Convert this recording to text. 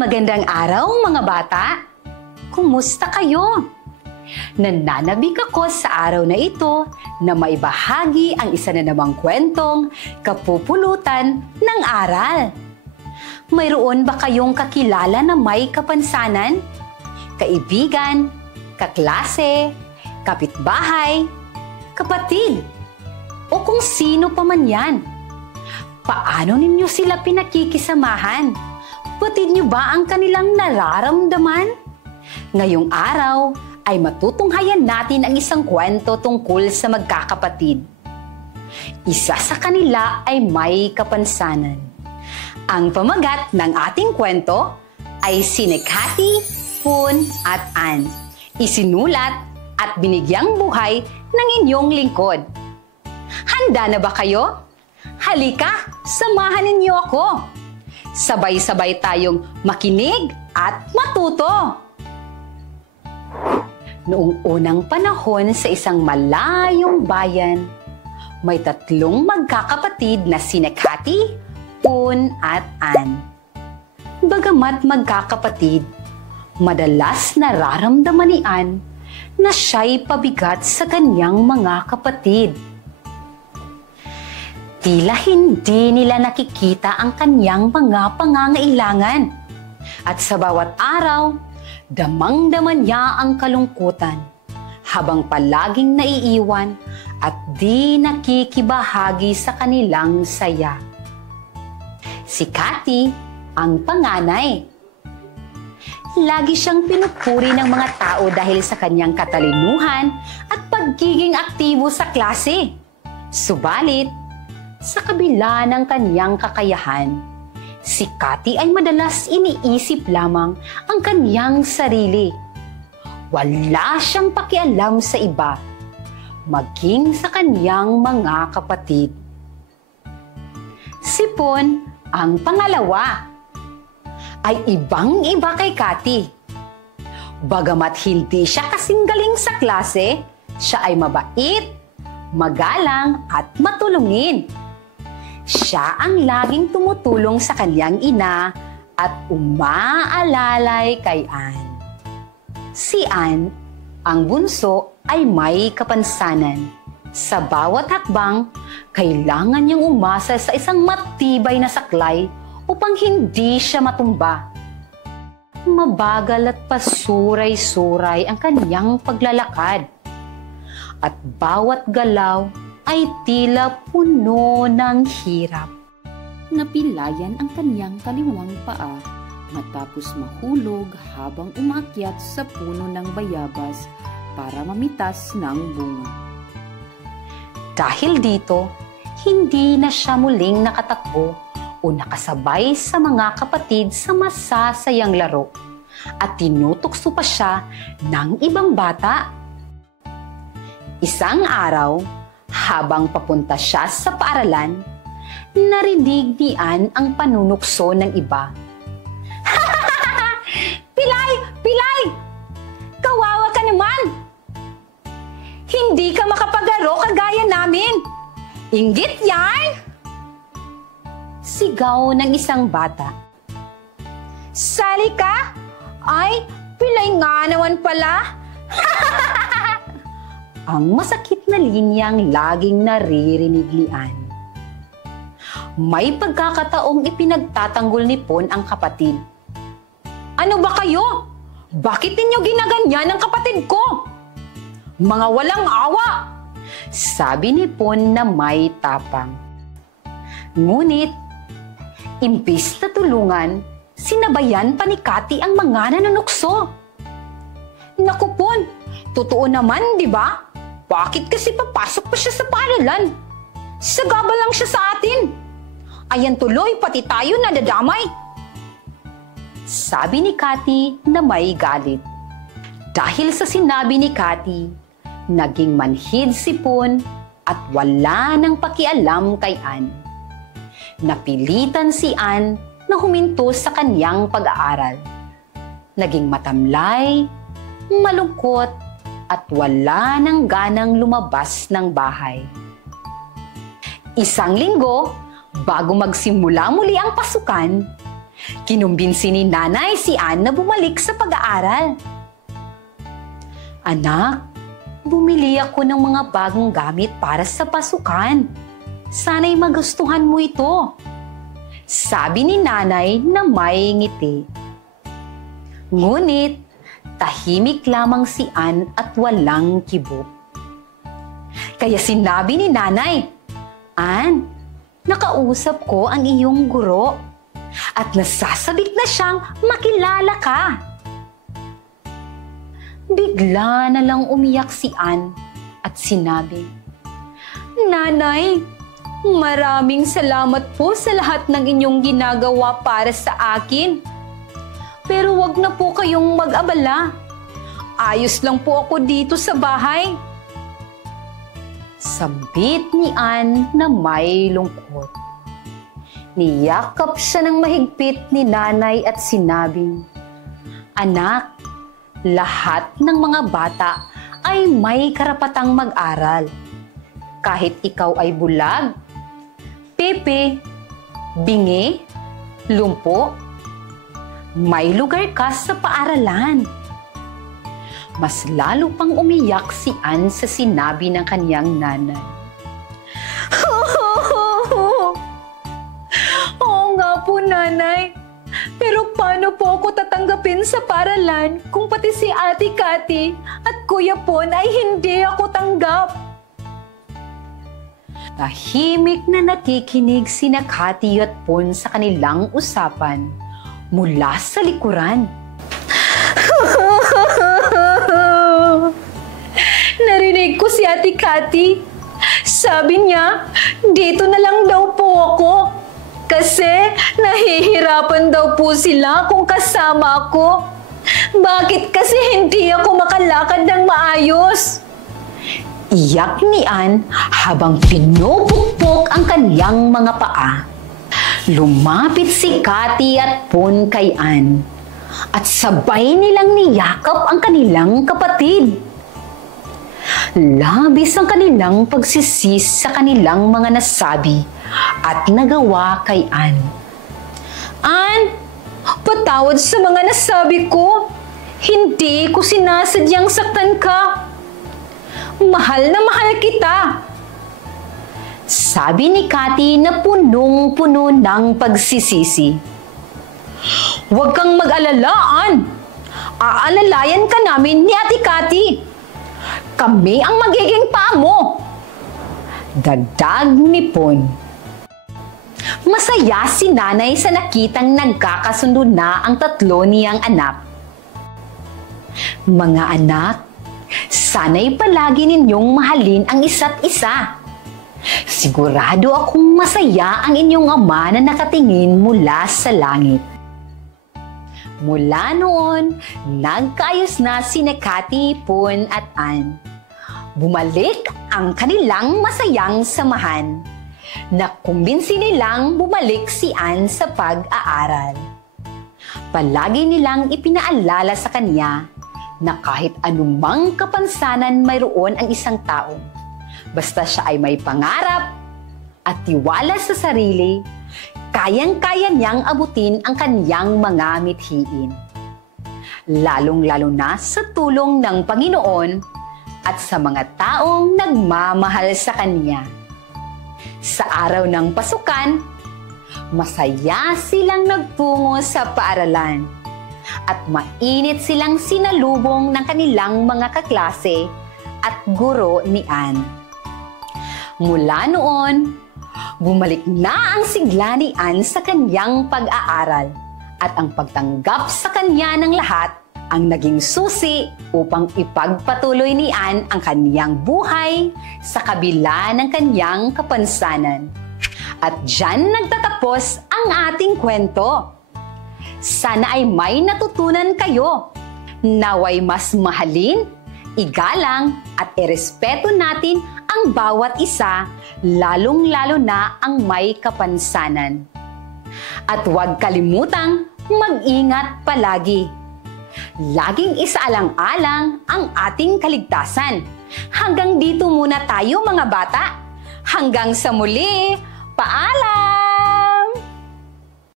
Magandang araw mga bata! Kumusta kayo? Nananabik ako sa araw na ito na maibahagi ang isa na namang kwentong kapupulutan ng aral. Mayroon ba kayong kakilala na may kapansanan? Kaibigan, kaklase, kapitbahay, kapatid, o kung sino pa man yan? Paano ninyo sila pinakikisamahan? Batid niyo ba ang kanilang nararamdaman? Ngayong araw ay matutunghayan natin ang isang kwento tungkol sa magkakapatid. Isa sa kanila ay may kapansanan. Ang pamagat ng ating kwento ay sina Cathy, Poon at Ann. Isinulat at binigyang buhay ng inyong lingkod. Handa na ba kayo? Halika, samahan ninyo ako. Sabay-sabay tayong makinig at matuto. Noong unang panahon sa isang malayong bayan, may tatlong magkakapatid na sina Cathy, Poon at Ann. Bagamat magkakapatid, madalas nararamdaman ni Ann na siya'y pabigat sa kanyang mga kapatid. Tila hindi nila nakikita ang kanyang mga pangangailangan. At sa bawat araw, damang-daman niya ang kalungkutan habang palaging naiiwan at di nakikibahagi sa kanilang saya. Si Cathy ang panganay. Lagi siyang pinupuri ng mga tao dahil sa kanyang katalinuhan at pagiging aktibo sa klase. Subalit, sa kabila ng kanyang kakayahan, si Cathy ay madalas iniisip lamang ang kanyang sarili. Wala siyang pakialam sa iba, maging sa kanyang mga kapatid. Si Poon, ang pangalawa, ay ibang-iba kay Cathy. Bagamat hindi siya kasing galing sa klase, siya ay mabait, magalang at matulungin. Siya ang laging tumutulong sa kanyang ina at umaalalay kay Ann. Si Ann, ang bunso, ay may kapansanan. Sa bawat hakbang, kailangan niyang umasa sa isang matibay na saklay upang hindi siya matumba. Mabagal at pasuray-suray ang kanyang paglalakad. At bawat galaw ay tila puno ng hirap. Napilayan ang kanyang kaliwang paa matapos mahulog habang umaakyat sa puno ng bayabas para mamitas ng bunga. Dahil dito, hindi na siya muling nakatakbo o nakasabay sa mga kapatid sa masasayang laro at tinutukso pa siya ng ibang bata. Isang araw, habang papunta siya sa paaralan, narinig ni Ann ang panunukso ng iba. Pilay! Pilay! Kawawa ka naman! Hindi ka makapaglaro kagaya namin! Inggit yan! Sigaw ng isang bata. Sali ka? Ay, Pilay nga naman pala! Ang masakit na linyang laging naririnig ni Ann. May pagkakataong ipinagtatanggol ni Poon ang kapatid. Ano ba kayo? Bakit ninyo ginaganyan ang kapatid ko? Mga walang awa! Sabi ni Poon na may tapang. Ngunit, imbis na tulungan, sinabayan pa ni Cathy ang mga nanunukso. Naku Poon, totoo naman, di ba? Bakit kasi papasok pa siya sa paaralan? Sagaba lang siya sa atin. Ayan tuloy, pati tayo nadadamay. Sabi ni Cathy na may galit. Dahil sa sinabi ni Cathy, naging manhid si Poon at wala nang pakialam kay Ann. Napilitan si Ann na huminto sa kanyang pag-aaral. Naging matamlay, malungkot, at wala nang ganang lumabas ng bahay. Isang linggo, bago magsimula muli ang pasukan, Kinumbinsi ni nanay si Ann na bumalik sa pag-aaral. Anak, bumili ako ng mga bagong gamit para sa pasukan. Sana'y magustuhan mo ito. Sabi ni nanay na may ngiti. Ngunit, tahimik lamang si Ann at walang kibo. Kaya sinabi ni nanay, Ann, nakausap ko ang iyong guro at nasasabik na siyang makilala ka. Bigla na lang umiyak si Ann at sinabi, Nanay, maraming salamat po sa lahat ng inyong ginagawa para sa akin. Pero wag na po kayong mag-abala. Ayos lang po ako dito sa bahay. Sabit ni Ann na may lungkot. Niyakap siya ng mahigpit ni nanay at sinabing, Anak, lahat ng mga bata ay may karapatang mag-aral. Kahit ikaw ay bulag, pepe, bingi, lumpo, may lugar ka sa paaralan. Mas lalo pang umiyak si Ann sa sinabi ng kaniyang nanay. Oo nga po, nanay. Pero paano po ako tatanggapin sa paaralan kung pati si Ate Cathy at Kuya Pon ay hindi ako tanggap? Tahimik na nakikinig sina Cathy at Pon sa kanilang usapan mula sa likuran. Narinig ko si Ate Cathy. Sabi niya, dito na lang daw po ako. Kasi nahihirapan daw po sila kung kasama ako. Bakit kasi hindi ako makalakad ng maayos? Iyak ni Ann habang pinupukpok ang kaniyang mga paa. Lumapit si Cathy at Pon kay Ann at sabay nilang niyakap ang kanilang kapatid. Labis ang kanilang pagsisis sa kanilang mga nasabi at nagawa kay Ann. Ann, patawad sa mga nasabi ko. Hindi ko sinasadyang saktan ka. Mahal na mahal kita. Sabi ni Cathy na punong-puno ng pagsisisi. Huwag kang mag-alala, Ann. Aalalayan ka namin ni Ate Cathy. Kami ang magiging paa mo. Dagdag ni Pon. Masaya si nanay sa nakitang nagkakasundo na ang tatlo niyang anak. Mga anak, sana'y palagi ninyong mahalin ang isa't isa. Sigurado akong masaya ang inyong ama na nakatingin mula sa langit. Mula noon, nagkaayos na sina Cathy, Pon at Ann. Bumalik ang kanilang masayang samahan. Nakumbinsi nilang bumalik si Ann sa pag-aaral. Palagi nilang ipinaalala sa kanya na kahit anumang kapansanan mayroon ang isang tao, basta siya ay may pangarap at tiwala sa sarili, kayang-kaya niyang abutin ang kaniyang mga mithiin. Lalong-lalo na sa tulong ng Panginoon at sa mga taong nagmamahal sa Kanya. Sa araw ng pasukan, masaya silang nagtungo sa paaralan at mainit silang sinalubong ng kanilang mga kaklase at guro ni Ann. Mula noon, bumalik na ang sigla ni Ann sa kanyang pag-aaral at ang pagtanggap sa kanya ng lahat ang naging susi upang ipagpatuloy ni Ann ang kaniyang buhay sa kabila ng kaniyang kapansanan. At diyan nagtatapos ang ating kwento. Sana ay may natutunan kayo. Naway mas mahalin, igalang at irespeto natin ang bawat isa, lalong-lalo na ang may kapansanan. At huwag kalimutang mag-ingat palagi. Laging isaalang-alang ang ating kaligtasan. Hanggang dito muna tayo mga bata. Hanggang sa muli, paalam!